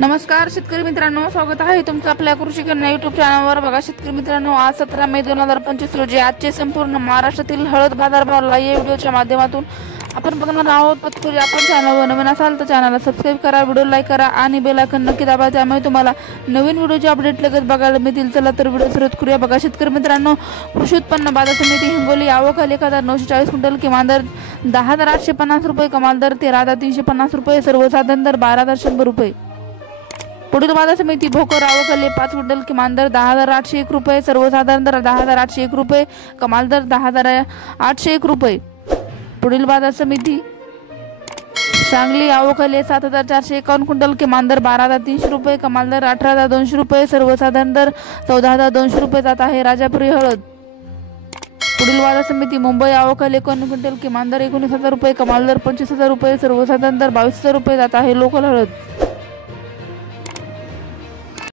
नमस्कार शेतकरी मित्रांनो, स्वागत आहे तुमचं आपल्या कृषी कन्या युट्यूब चॅनलवर। बघा शेतकरी मित्रांनो, आज 17 मे 2025 रोजी आजचे संपूर्ण महाराष्ट्रातील हळद बाजारभाव लाईव्ह व्हिडिओच्या माध्यमातून आपण बघणार आहोत। तत्पूर्वी आपण चॅनलवर नवीन असाल तर चॅनलला सबस्क्राइब करा, व्हिडिओ लाईक करा आणि बेल आयकॉन नक्की दाबा, त्यामुळे तुम्हाला नवीन व्हिडिओचे अपडेट लगेच बघायला मिळतील। चला तर व्हिडिओ सुरू करूया। बघा शेतकरी मित्रांनो, कृषी उत्पन्न बाजार समिती हिंगोली आवक 1940 क्विंटल, किमान दर 10,850 रुपये, कमाल दर 13,350 रुपये, सर्वसाधारण दर 12,100 रुपये। पुढील बाजार समिती भोकर आवक 5 क्विंटल, किमान दर 10,801 रुपये, सर्वसाधारण दर 10,801 रुपये, कमाल दर 10,801 रुपये। पुढील बाजार समिती सांगली आवक 7,451 क्विंटल, किमान दर 12,300 रुपये, कमाल दर 18,200 रुपये, सर्वसाधारण दर 14,200 रुपये जात आहे राजापुरी हळद। पुढील बाजार समिती मुंबई आवक 51 क्विंटल, किमान दर 19,000 रुपये, कमाल दर 25,000 रुपये, सर्वसाधारण दर 22,000 रुपये जात आहे लोकल हळद।